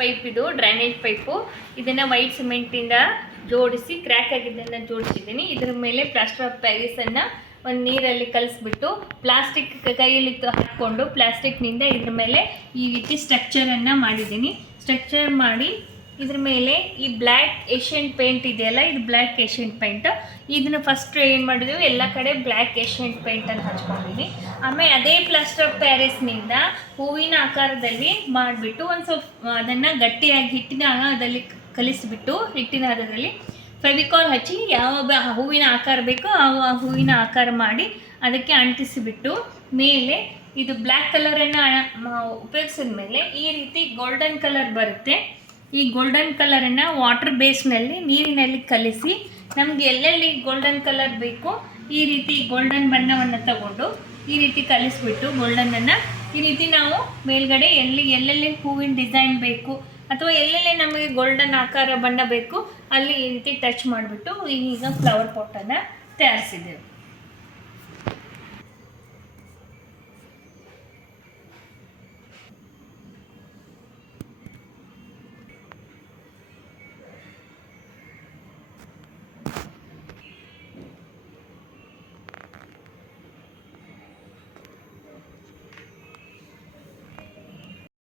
Pipe ಇದು drainage pipe. ಇದನ್ನು white ಸಿಮೆಂಟಿಂದ ಜೋಡಿಸಿ ಕ್ರ್ಯಾಕ್ ಆಗಿದ್ದನ್ನು ಜೋಡಿಸಿದ್ದೀನಿ. ಇದರ ಮೇಲೆ ಪ್ಲಾಸ್ಟರ್ ಆಫ್ ಪ್ಯಾರಿಸನ್ನು ಒಂದು ನೀರಲ್ಲಿ ಕಲಿಸ್ಬಿಟ್ಟು ಪ್ಲಾಸ್ಟಿಕ್ ಕೈಯಲ್ಲಿ ಹಾಕ್ಕೊಂಡು ಪ್ಲಾಸ್ಟಿಕ್ನಿಂದ ಇದ್ರ ಮೇಲೆ ಈ ರೀತಿ ಸ್ಟ್ರಕ್ಚರನ್ನು ಮಾಡಿದ್ದೀನಿ. ಸ್ಟ್ರಕ್ಚರ್ ಮಾಡಿ ಇದ್ರ ಮೇಲೆ ಈ ಬ್ಲ್ಯಾಕ್ ಏಷ್ಯನ್ ಪೇಂಟ್ ಇದೆಯಲ್ಲ, ಇದು ಬ್ಲ್ಯಾಕ್ ಏಷ್ಯನ್ ಪೇಂಟ್. ಇದನ್ನು ಫಸ್ಟ್ ಏನು ಮಾಡಿದ್ವಿ, ಎಲ್ಲ ಕಡೆ ಬ್ಲ್ಯಾಕ್ ಏಷ್ಯನ್ ಪೇಂಟನ್ನು ಹಚ್ಕೊಂಡಿದ್ದೀನಿ. ಆಮೇಲೆ ಅದೇ ಪ್ಲಾಸ್ಟರ್ ಆಫ್ ಪ್ಯಾರಿಸ್ನಿಂದ ಹೂವಿನ ಆಕಾರದಲ್ಲಿ ಮಾಡಿಬಿಟ್ಟು ಒಂದು ಸ್ವಲ್ಪ ಅದನ್ನು ಗಟ್ಟಿಯಾಗಿ ಹಿಟ್ಟಿನ ಹದದಲ್ಲಿ ಕಲಿಸಿಬಿಟ್ಟು ಹಿಟ್ಟಿನ ಹದದಲ್ಲಿ ಫೆವಿಕಾಲ್ ಹಚ್ಚಿ ಯಾವ ಹೂವಿನ ಆಕಾರ ಬೇಕೋ ಆ ಹೂವಿನ ಆಕಾರ ಮಾಡಿ ಅದಕ್ಕೆ ಅಂಟಿಸಿಬಿಟ್ಟು ಮೇಲೆ ಇದು ಬ್ಲ್ಯಾಕ್ ಕಲರನ್ನು ಉಪಯೋಗಿಸಿದ ಮೇಲೆ ಈ ರೀತಿ ಗೋಲ್ಡನ್ ಕಲರ್ ಬರುತ್ತೆ. ಈ ಗೋಲ್ಡನ್ ಕಲರನ್ನು ವಾಟರ್ ಬೇಸ್ನಲ್ಲಿ ನೀರಿನಲ್ಲಿ ಕಲಿಸಿ ನಮಗೆ ಎಲ್ಲೆಲ್ಲಿ ಗೋಲ್ಡನ್ ಕಲರ್ ಬೇಕು ಈ ರೀತಿ ಗೋಲ್ಡನ್ ಬಣ್ಣವನ್ನು ತಗೊಂಡು ಈ ರೀತಿ ಕಲಿಸ್ಬಿಟ್ಟು ಗೋಲ್ಡನನ್ನು ಈ ರೀತಿ ನಾವು ಮೇಲ್ಗಡೆ ಎಲ್ಲೆಲ್ಲಿ ಹೂವಿನ ಡಿಸೈನ್ ಬೇಕು ಅಥವಾ ಎಲ್ಲೆಲ್ಲಿ ನಮಗೆ ಗೋಲ್ಡನ್ ಆಕಾರ ಬಣ್ಣ ಬೇಕು ಅಲ್ಲಿ ಈ ರೀತಿ ಟಚ್ ಮಾಡಿಬಿಟ್ಟು ಈಗ ಫ್ಲವರ್ ಪಾಟನ್ನು ತಯಾರಿಸಿದ್ದೇವೆ.